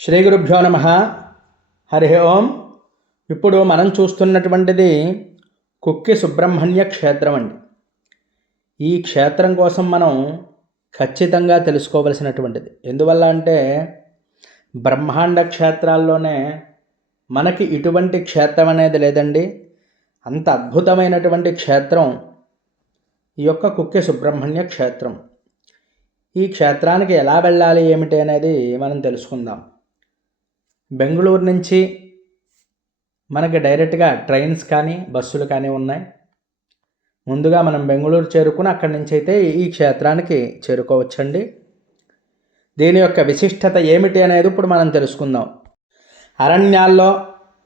శ్రీ గురుభ్యో నమ. హరి ఓం. ఇప్పుడు మనం చూస్తున్నటువంటిది కుక్కి సుబ్రహ్మణ్య క్షేత్రం అండి. ఈ క్షేత్రం కోసం మనం ఖచ్చితంగా తెలుసుకోవలసినటువంటిది. ఎందువల్ల అంటే బ్రహ్మాండ క్షేత్రాల్లోనే మనకి ఇటువంటి క్షేత్రం అనేది లేదండి. అంత అద్భుతమైనటువంటి క్షేత్రం ఈ యొక్క కుక్కి సుబ్రహ్మణ్య క్షేత్రం. ఈ క్షేత్రానికి ఎలా వెళ్ళాలి ఏమిటి అనేది మనం తెలుసుకుందాం. బెంగళూరు నుంచి మనకి డైరెక్ట్గా ట్రైన్స్ కానీ బస్సులు కానీ ఉన్నాయి. ముందుగా మనం బెంగళూరు చేరుకుని అక్కడి నుంచి అయితే ఈ క్షేత్రానికి చేరుకోవచ్చండి. దీని యొక్క విశిష్టత ఏమిటి అనేది ఇప్పుడు మనం తెలుసుకుందాం. అరణ్యాల్లో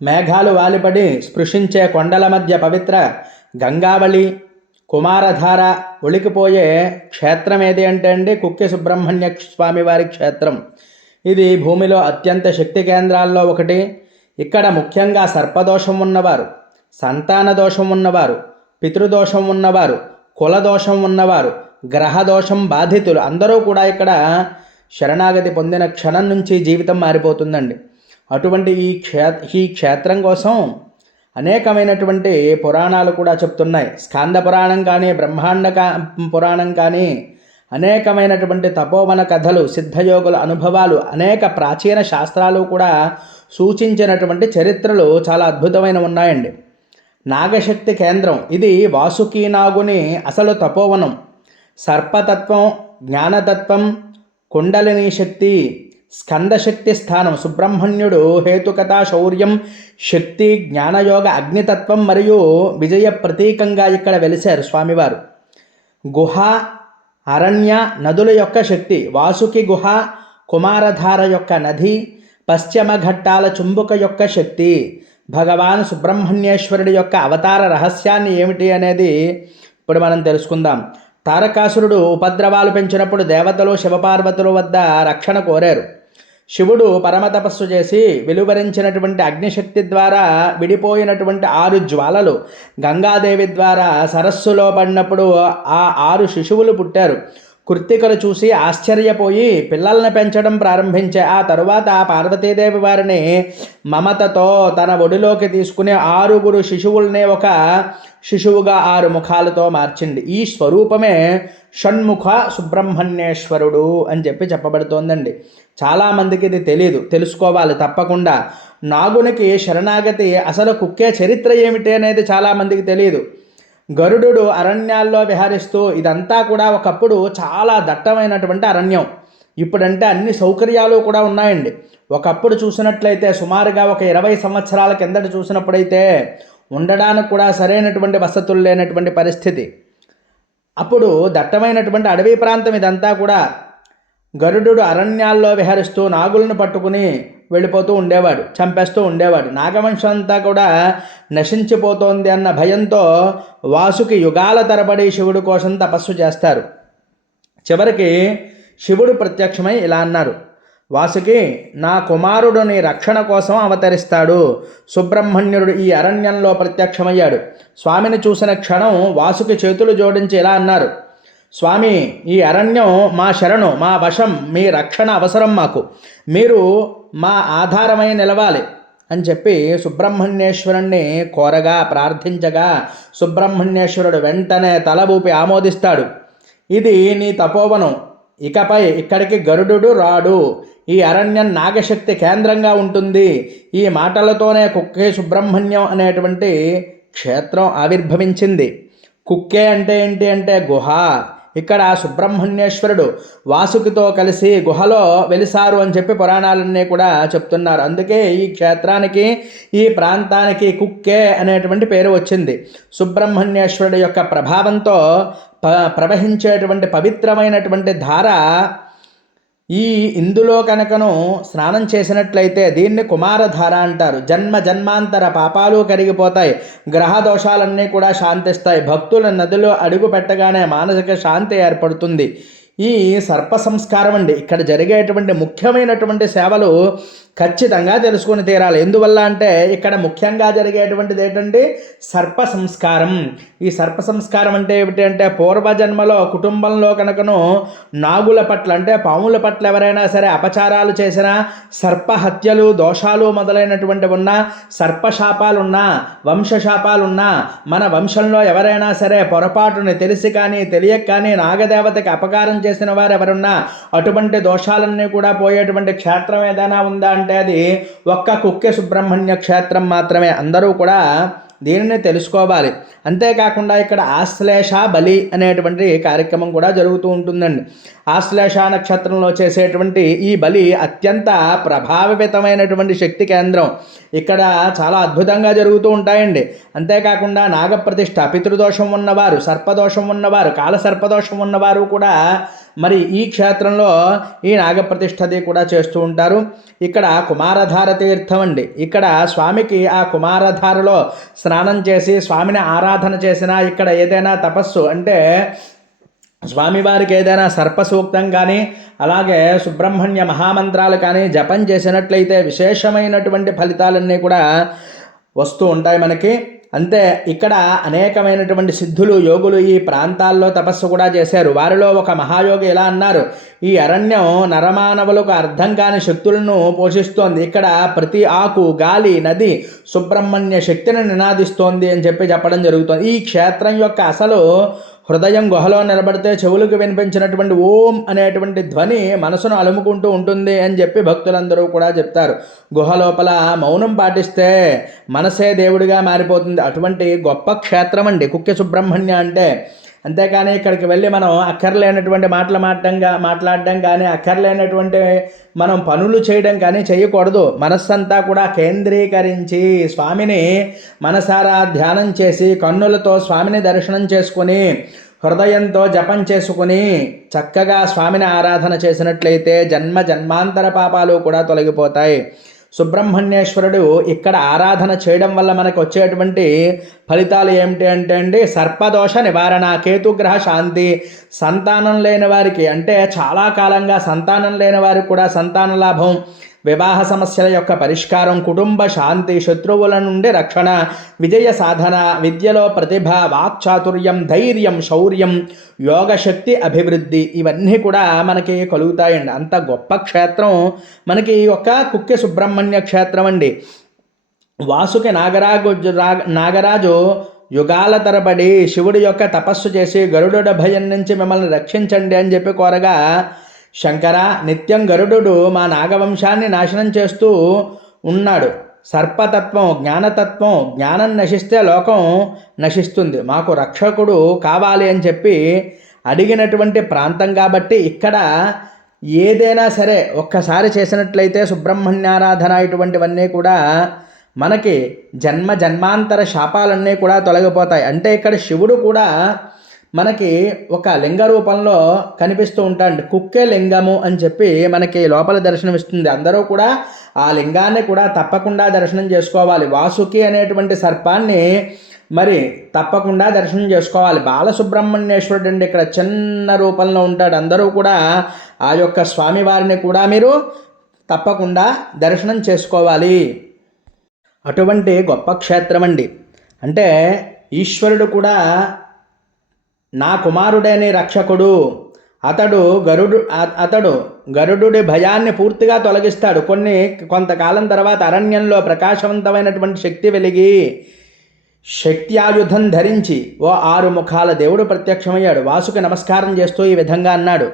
మేఘాలు వాలిపడి స్పృశించే కొండల మధ్య పవిత్ర గంగావళి కుమారధార ఒలికిపోయే క్షేత్రం ఏది అంటే అండి కుక్కి సుబ్రహ్మణ్య స్వామివారి క్షేత్రం. ఇది భూమిలో అత్యంత శక్తి కేంద్రాల్లో ఒకటి. ఇక్కడ ముఖ్యంగా సర్పదోషం ఉన్నవారు, సంతాన దోషం ఉన్నవారు, పితృదోషం ఉన్నవారు, కులదోషం ఉన్నవారు, గ్రహదోషం బాధితులు అందరూ కూడా ఇక్కడ శరణాగతి పొందిన క్షణం నుంచి జీవితం మారిపోతుందండి. అటువంటి ఈ క్షేత్రం కోసం అనేకమైనటువంటి పురాణాలు కూడా చెప్తున్నాయి. స్కాంద పురాణం కానీ బ్రహ్మాండ పురాణం కానీ అనేకమైనటువంటి తపోవన కథలు, సిద్ధయోగుల అనుభవాలు, అనేక ప్రాచీన శాస్త్రాలు కూడా సూచించినటువంటి చరిత్రలు చాలా అద్భుతమైన ఉన్నాయండి. నాగశక్తి కేంద్రం ఇది వాసుకీనాగుని అసలు తపోవనం. సర్పతత్వం, జ్ఞానతత్వం, కుండలిని శక్తి, స్కందశక్తి స్థానం. సుబ్రహ్మణ్యుడు హేతుకథ, శౌర్యం, శక్తి, జ్ఞానయోగ, అగ్నితత్వం మరియు విజయ ప్రతీకంగా ఇక్కడ వెలిశారు స్వామివారు. గుహ, అరణ్య, నదుల యొక్క శక్తి. వాసుకి గుహ కుమారధార యొక్క నది, పశ్చిమ ఘట్టాల చుంబుక యొక్క శక్తి. భగవాన్ సుబ్రహ్మణ్యేశ్వరుడి యొక్క అవతార రహస్యాన్ని ఏమిటి అనేది ఇప్పుడు మనం తెలుసుకుందాం. తారకాసురుడు ఉపద్రవాలు పెంచినప్పుడు దేవతలు శివపార్వతుల వద్ద రక్షణ కోరారు. శివుడు పరమతపస్సు చేసి వెలువరించినటువంటి అగ్నిశక్తి ద్వారా విడిపోయినటువంటి 6 జ్వాలలు గంగాదేవి ద్వారా సరస్సులో పడినప్పుడు ఆ 6 శిశువులు పుట్టారు. కృత్తికలు చూసి ఆశ్చర్యపోయి పిల్లల్ని పెంచడం ప్రారంభించే ఆ తరువాత పార్వతీదేవి వారిని మమతతో తన ఒడిలోకి తీసుకుని 6 శిశువుల్ని ఒక శిశువుగా 6 ముఖాలతో మార్చింది. ఈ స్వరూపమే షణ్ముఖ సుబ్రహ్మణ్యేశ్వరుడు అని చెప్పబడుతోందండి. చాలామందికి ఇది తెలియదు, తెలుసుకోవాలి తప్పకుండా. నాగునికి శరణాగతి అసలు కుక్కే చరిత్ర ఏమిటి అనేది చాలామందికి తెలియదు. గరుడు అరణ్యాల్లో విహరిస్తూ, ఇదంతా కూడా ఒకప్పుడు చాలా దట్టమైనటువంటి అరణ్యం. ఇప్పుడంటే అన్ని సౌకర్యాలు కూడా ఉన్నాయండి. ఒకప్పుడు చూసినట్లయితే సుమారుగా ఒక 20 సంవత్సరాల కిందట చూసినప్పుడైతే ఉండడానికి కూడా సరైనటువంటి వసతులు లేనటువంటి పరిస్థితి. అప్పుడు దట్టమైనటువంటి అడవి ప్రాంతం ఇదంతా కూడా. గరుడు అరణ్యాల్లో విహరిస్తూ నాగులను పట్టుకుని వెళ్ళిపోతూ ఉండేవాడు, చంపేస్తూ ఉండేవాడు. నాగవంశం అంతా కూడా నశించిపోతోంది అన్న భయంతో వాసుకి యుగాల తరబడి శివుడి కోసం తపస్సు చేస్తారు. చివరికి శివుడు ప్రత్యక్షమై ఇలా అన్నారు, వాసుకి, నా కుమారుడు నీ రక్షణ కోసం అవతరిస్తాడు. సుబ్రహ్మణ్యుడు ఈ అరణ్యంలో ప్రత్యక్షమయ్యాడు. స్వామిని చూసిన క్షణం వాసుకి చేతులు జోడించి ఇలా అన్నారు, స్వామి, ఈ అరణ్యం మా శరణు, మా వశం, మీ రక్షణ అవసరం మాకు. మీరు మా ఆధారమై నిలవాలి అని చెప్పి సుబ్రహ్మణ్యేశ్వరుణ్ణి కోరగా, ప్రార్థించగా సుబ్రహ్మణ్యేశ్వరుడు వెంటనే తల ఊపి ఆమోదిస్తాడు. ఇది నీ తపోవనం, ఇకపై ఇక్కడికి గరుడు రాడు. ఈ అరణ్యం నాగశక్తి కేంద్రంగా ఉంటుంది. ఈ మాటలతోనే కుక్కే సుబ్రహ్మణ్యం అనేటువంటి క్షేత్రం ఆవిర్భవించింది. కుక్కే అంటే ఏంటి అంటే గుహ. ఇక్కడ సుబ్రహ్మణ్యేశ్వరుడు వాసుకితో కలిసి గుహలో వెలిసారు అని చెప్పి పురాణాలన్నీ కూడా చెప్తున్నారు. అందుకే ఈ క్షేత్రానికి, ఈ ప్రాంతానికి కుక్కే అనేటువంటి పేరు వచ్చింది. సుబ్రహ్మణ్యేశ్వరుడు యొక్క ప్రభావంతో ప్రవహించేటువంటి పవిత్రమైనటువంటి ధార ఇందులో కనుకను స్నానం చేసినట్లయితే దీన్ని కుమారధార అంటారు. జన్మ జన్మాంతర పాపాలు కరిగిపోతాయి, గ్రహ దోషాలన్నీ కూడా శాంతిస్తాయి. భక్తుల నదిలో అడుగు పెట్టగానే మానసిక శాంతి ఏర్పడుతుంది. ఈ సర్ప సంస్కారం అండి ఇక్కడ జరిగేటువంటి ముఖ్యమైనటువంటి సేవలు ఖచ్చితంగా తెలుసుకొని తీరాలి. ఎందువల్ల అంటే ఇక్కడ ముఖ్యంగా జరిగేటువంటిది ఏంటంటే సర్ప సంస్కారం. ఈ సర్ప సంస్కారం అంటే ఏమిటి అంటే పూర్వజన్మలో కుటుంబంలో కనుకను నాగుల పట్ల అంటే పాముల పట్ల ఎవరైనా సరే అపచారాలు చేసినా, సర్పహత్యలు దోషాలు మొదలైనటువంటివి ఉన్నా, సర్పశాపాలున్నా, వంశశాపాలున్నా, మన వంశంలో ఎవరైనా సరే పొరపాటుని తెలిసి కానీ తెలియక కానీ నాగదేవతకి అపకారం చేసిన వారు ఎవరున్నా అటువంటి దోషాలన్నీ కూడా పోయేటువంటి క్షేత్రం ఏదైనా ఉందా అంటే అది ఒక్క కుక్కె సుబ్రహ్మణ్య క్షేత్రం మాత్రమే. అందరూ కూడా దీనిని తెలుసుకోవాలి. అంతేకాకుండా ఇక్కడ ఆశ్లేష బలి అనేటువంటి కార్యక్రమం కూడా జరుగుతూ ఉంటుందండి. ఆశ్లేష నక్షత్రంలో చేసేటువంటి ఈ బలి అత్యంత ప్రభావితమైనటువంటి శక్తి కేంద్రం. ఇక్కడ చాలా అద్భుతంగా జరుగుతూ ఉంటాయండి. అంతేకాకుండా నాగప్రతిష్ఠ, పితృదోషం ఉన్నవారు, సర్పదోషం ఉన్నవారు, కాల సర్పదోషం ఉన్నవారు కూడా మరి ఈ క్షేత్రంలో ఈ నాగప్రతిష్ఠది కూడా చేస్తూ ఉంటారు. ఇక్కడ కుమారధార తీర్థం అండి. ఇక్కడ స్వామికి ఆ కుమారధారలో స్నానం చేసి స్వామిని ఆరాధన చేసినా, ఇక్కడ ఏదైనా తపస్సు అంటే స్వామివారికి ఏదైనా సర్పసూక్తం కానీ అలాగే సుబ్రహ్మణ్య మహామంత్రాలు కానీ జపం చేసినట్లయితే విశేషమైనటువంటి ఫలితాలన్నీ కూడా వస్తూ ఉంటాయి మనకి. అంతే ఇక్కడ అనేకమైనటువంటి సిద్ధులు, యోగులు ఈ ప్రాంతాల్లో తపస్సు కూడా చేశారు. వారిలో ఒక మహాయోగి ఎలా అన్నారు, ఈ అరణ్యం నరమానవులకు అర్థం కాని శక్తులను పోషిస్తోంది. ఇక్కడ ప్రతి ఆకు, గాలి, నది సుబ్రహ్మణ్య శక్తిని నినాదిస్తోంది అని చెప్పడం జరుగుతుంది. ఈ క్షేత్రం యొక్క అసలు హృదయం గుహలో నిలబడితే చెవులకు వినిపించినటువంటి ఓం అనేటువంటి ధ్వని మనసును అలుముకుంటూ ఉంటుంది అని చెప్పి భక్తులందరూ కూడా చెప్తారు. గుహ లోపల మౌనం పాటిస్తే మనసే దేవుడిగా మారిపోతుంది. అటువంటి గొప్ప క్షేత్రం అండి కుక్కె సుబ్రహ్మణ్య అంటే. అంతేకాని ఇక్కడికి వెళ్ళి మనం అక్కర్లేనటువంటి మాట్లాడడం కానీ అక్కర్లేనటువంటి మనం పనులు చేయడం కానీ చేయకూడదు. మనస్సంతా కూడా కేంద్రీకరించి స్వామిని మనసారా ధ్యానం చేసి కన్నులతో స్వామిని దర్శనం చేసుకొని హృదయంతో జపం చేసుకుని చక్కగా స్వామిని ఆరాధన చేసినట్లయితే జన్మాంతర పాపాలు కూడా తొలగిపోతాయి. సుబ్రహ్మణ్యేశ్వరుడు ఇక్కడ ఆరాధన చేయడం వల్ల మనకు వచ్చేటువంటి ఫలితాలు ఏమిటి అంటే అండి, సర్పదోష నివారణ, కేతుగ్రహ శాంతి, సంతానం లేని వారికి అంటే చాలా కాలంగా సంతానం లేని వారికి కూడా సంతాన లాభం, వివాహ సమస్యల యొక్క పరిష్కారం, కుటుంబ శాంతి, శత్రువుల నుండి రక్షణ, విజయ సాధన, విద్యలో ప్రతిభ, వాక్చాతుర్యం, ధైర్యం, శౌర్యం, యోగశక్తి అభివృద్ధి ఇవన్నీ కూడా మనకి కలుగుతాయండి. అంత గొప్ప క్షేత్రం మనకి ఒక కుక్కె సుబ్రహ్మణ్య క్షేత్రం అండి. వాసుకి నాగరాజు యుగాల తరబడి శివుడి యొక్క తపస్సు చేసి గరుడ భయం నుంచి మిమ్మల్ని రక్షించండి అని చెప్పి కోరగా, శంకర, నిత్యం గరుడు మా నాగవంశాన్ని నాశనం చేస్తూ ఉన్నాడు. సర్పతత్వం, జ్ఞానతత్వం, జ్ఞానం నశిస్తే లోకం నశిస్తుంది, మాకు రక్షకుడు కావాలి అని చెప్పి అడిగినటువంటి ప్రాంతం కాబట్టి ఇక్కడ ఏదైనా సరే ఒక్కసారి చేసినట్లయితే సుబ్రహ్మణ్యారాధన ఇటువంటివన్నీ కూడా మనకి జన్మాంతర శాపాలన్నీ కూడా తొలగిపోతాయి. అంటే ఇక్కడ శివుడు కూడా మనకి ఒక లింగ రూపంలో కనిపిస్తూ ఉంటాడు. కుక్కె లింగము అని చెప్పి మనకి లోపల దర్శనం ఇస్తుంది. అందరూ కూడా ఆ లింగాన్ని కూడా తప్పకుండా దర్శనం చేసుకోవాలి. వాసుకి అనేటువంటి సర్పాన్ని మరి తప్పకుండా దర్శనం చేసుకోవాలి. బాలసుబ్రహ్మణ్యేశ్వరుడు అండి ఇక్కడ చిన్న రూపంలో ఉంటాడు. అందరూ కూడా ఆ యొక్క స్వామివారిని కూడా మీరు తప్పకుండా దర్శనం చేసుకోవాలి. అటువంటి గొప్ప క్షేత్రం అండి. అంటే ఈశ్వరుడు కూడా నా కుమారుడేని రక్షకుడు, అతడు గరుడుడి భయాన్ని పూర్తిగా తొలగిస్తాడు. కొంతకాలం తర్వాత అరణ్యంలో ప్రకాశవంతమైనటువంటి శక్తి వెలిగి శక్త్యాయుధం ధరించి 6 ముఖాల దేవుడు ప్రత్యక్షమయ్యాడు. వాసుకి నమస్కారం చేస్తూ ఈ విధంగా అన్నాడు,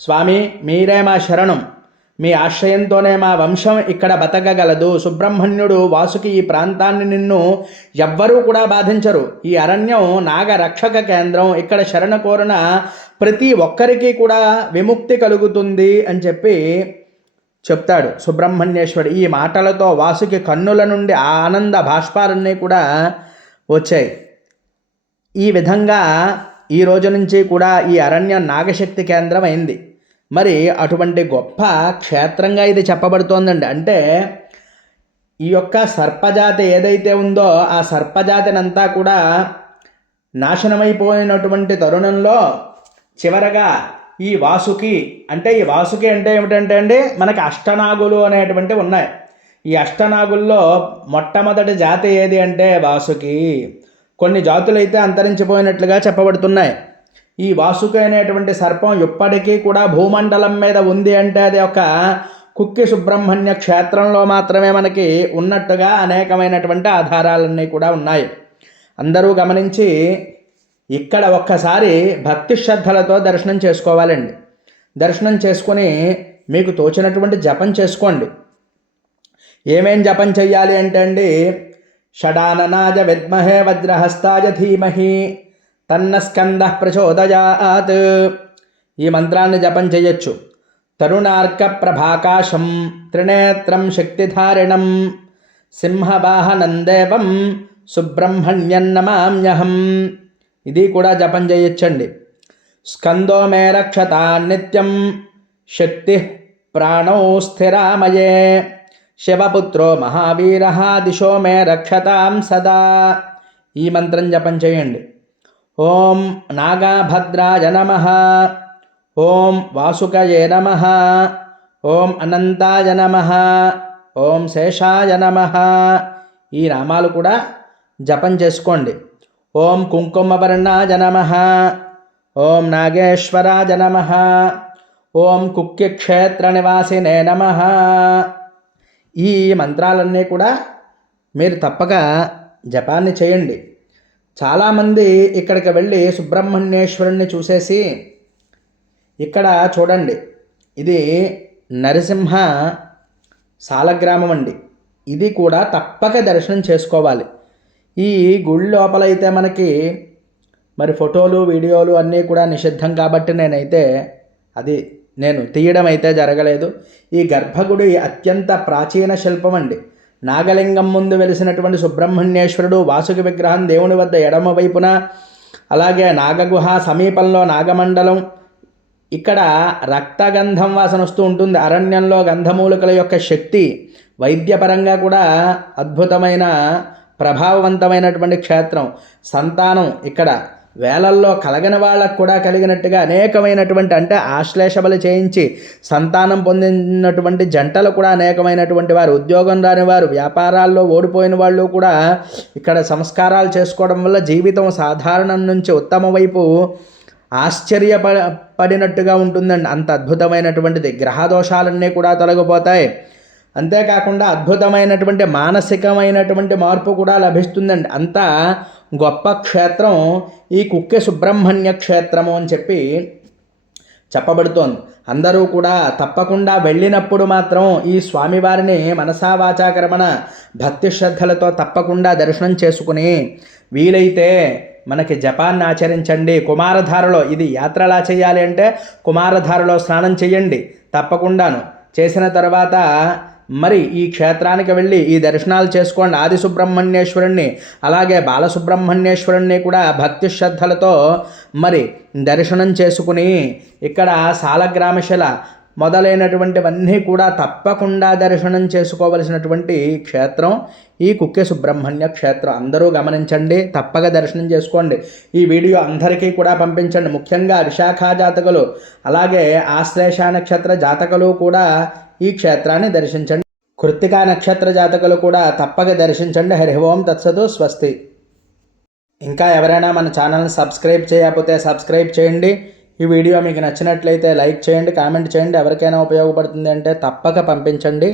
స్వామి మీరే మా శరణం, మీ ఆశ్రయంతోనే మా వంశం ఇక్కడ బతకగలదు. సుబ్రహ్మణ్యుడు వాసుకి ఈ ప్రాంతాన్ని నిన్ను ఎవ్వరూ కూడా బాధించరు. ఈ అరణ్యం నాగరక్షక కేంద్రం, ఇక్కడ శరణ కోరిన ప్రతి ఒక్కరికి కూడా విముక్తి కలుగుతుంది అని చెప్పి చెప్తాడు సుబ్రహ్మణ్యేశ్వరుడు. ఈ మాటలతో వాసుకి కన్నుల నుండి ఆనంద బాష్పాలన్నీ కూడా వచ్చాయి. ఈ విధంగా ఈ రోజు నుంచి కూడా ఈ అరణ్యం నాగశక్తి కేంద్రం అయింది. మరి అటువంటి గొప్ప క్షేత్రంగా ఇది చెప్పబడుతోందండి. అంటే ఈ యొక్క సర్పజాతి ఏదైతే ఉందో ఆ సర్పజాతినంతా కూడా నాశనమైపోయినటువంటి తరుణంలో చివరగా ఈ వాసుకి అంటే ఏమిటంటే అండి మనకి అష్టనాగులు అనేటువంటివి ఉన్నాయి. ఈ అష్టనాగుల్లో మొట్టమొదటి జాతి ఏది అంటే వాసుకి. కొన్ని జాతులైతే అంతరించిపోయినట్లుగా చెప్పబడుతున్నాయి. ఈ వాసుకి అనేటువంటి సర్పం ఇప్పటికీ కూడా భూమండలం మీద ఉంది అంటే అది ఒక కుక్కి సుబ్రహ్మణ్య క్షేత్రంలో మాత్రమే మనకి ఉన్నట్టుగా అనేకమైనటువంటి ఆధారాలన్నీ కూడా ఉన్నాయి. అందరూ గమనించి ఇక్కడ ఒక్కసారి భక్తి శ్రద్ధలతో దర్శనం చేసుకోవాలండి. దర్శనం చేసుకొని మీకు తోచినటువంటి జపం చేసుకోండి. ఏమేం జపం చెయ్యాలి అంటే అండి, షడాననాయ విద్మహే వజ్రహస్తాయ ధీమహి తన్న స్కంద ప్రచోదయాత్, ఈ మంత్రాన్ని జపం చేయొచ్చు. తరుణార్క ప్రభాకాశం త్రినేత్రం శక్తిధారిణం సింహవాహనం దేవం సుబ్రహ్మణ్యం నమామ్యహం, ఇది కూడా జపం చేయొచ్చండి. స్కందో మే రక్షతా నిత్యం శక్తి ప్రాణౌ స్థిరామయే శివపుత్రో మహావీర దిశో మే రక్షతాం సదా, ఈ మంత్రం జపం చేయండి. ఓం నాగభద్రాయ నమః, ఓం వాసుకయే నమః, ఓం అనంతాయ నమః, ఓం శేషాయ నమః, ఈ నామాలు కూడా జపం చేసుకోండి. ఓం కుంకుమవర్ణాయ నమః, ఓం నాగేశ్వరాయ నమః, ఓం కుక్కి క్షేత్ర నివాసినే నమః, ఈ మంత్రాలన్నీ కూడా మీరు తప్పక జపాన్ని చేయండి. చాలామంది ఇక్కడికి వెళ్ళి సుబ్రహ్మణ్యేశ్వరుణ్ణి చూసేసి, ఇక్కడ చూడండి ఇది నరసింహ సాలగ్రామం అండి, ఇది కూడా తప్పక దర్శనం చేసుకోవాలి. ఈ గుడి లోపల అయితే మనకి మరి ఫోటోలు వీడియోలు అన్నీ కూడా నిషిద్ధం కాబట్టి నేను తీయడం అయితే జరగలేదు. ఈ గర్భగుడి అత్యంత ప్రాచీన శిల్పం అండి. నాగలింగం ముందు వెలిసినటువంటి సుబ్రహ్మణ్యేశ్వరుడు వాసుకి విగ్రహం దేవుని వద్ద ఎడమ వైపున, అలాగే నాగగుహ సమీపంలో నాగమండలం. ఇక్కడ రక్తగంధం వాసన వస్తూ ఉంటుంది. అరణ్యంలో గంధమూలికల యొక్క శక్తి వైద్యపరంగా కూడా అద్భుతమైన ప్రభావవంతమైనటువంటి క్షేత్రం. సంతానం ఇక్కడ వేలల్లో కలగని వాళ్ళకు కూడా కలిగినట్టుగా అనేకమైనటువంటి, అంటే ఆశ్లేషబలు చేయించి సంతానం పొందినటువంటి జంటలు కూడా అనేకమైనటువంటి వారు, ఉద్యోగం రాని వారు, వ్యాపారాల్లో ఓడిపోయిన వాళ్ళు కూడా ఇక్కడ సంస్కారాలు చేసుకోవడం వల్ల జీవితం సాధారణం నుంచి ఉత్తమ వైపు ఆశ్చర్యపడినట్టుగా ఉంటుందండి. అంత అద్భుతమైనటువంటిది. గ్రహదోషాలన్నీ కూడా తొలగిపోతాయి. అంతేకాకుండా అద్భుతమైనటువంటి మానసికమైనటువంటి మార్పు కూడా లభిస్తుందండి. అంత గొప్ప క్షేత్రం ఈ కుక్కి సుబ్రహ్మణ్య క్షేత్రము అని చెప్పబడుతోంది. అందరూ కూడా తప్పకుండా వెళ్ళినప్పుడు మాత్రం ఈ స్వామివారిని మనసా వాచా కర్మణ భక్తి శ్రద్ధలతో తప్పకుండా దర్శనం చేసుకుని వీలైతే మనకి జపాన్ని ఆచరించండి. కుమారధారలో, ఇది యాత్రలా చేయాలి అంటే కుమారధారలో స్నానం చేయండి తప్పకుండాను. చేసిన తర్వాత మరి ఈ క్షేత్రానికి వెళ్ళి ఈ దర్శనాలు చేసుకోండి. ఆది సుబ్రహ్మణ్యేశ్వరుణ్ణి అలాగే బాలసుబ్రహ్మణ్యేశ్వరుణ్ణి కూడా భక్తి శ్రద్ధలతో మరి దర్శనం చేసుకుని ఇక్కడ సాలగ్రామశిల మొదలైనటువంటివన్నీ కూడా తప్పకుండా దర్శనం చేసుకోవలసినటువంటి క్షేత్రం ఈ కుక్కి సుబ్రహ్మణ్య క్షేత్రం. అందరూ గమనించండి, తప్పక దర్శనం చేసుకోండి. ఈ వీడియో అందరికీ కూడా పంపించండి. ముఖ్యంగా విశాఖ జాతకులు అలాగే ఆశ్లేష నక్షత్ర జాతకులు కూడా ఈ క్షేత్రాన్ని దర్శించండి. కృత్తికా నక్షత్ర జాతకులు కూడా తప్పక దర్శించండి. హరి ఓం తత్సతు, స్వస్తి. ఇంకా ఎవరైనా మన ఛానల్ని సబ్స్క్రైబ్ చేయకపోతే సబ్స్క్రైబ్ చేయండి. ఈ వీడియో మీకు నచ్చినట్లయితే లైక్ చేయండి, కామెంట్ చేయండి. ఎవరికైనా ఉపయోగపడుతుంది అంటే తప్పక పంపించండి.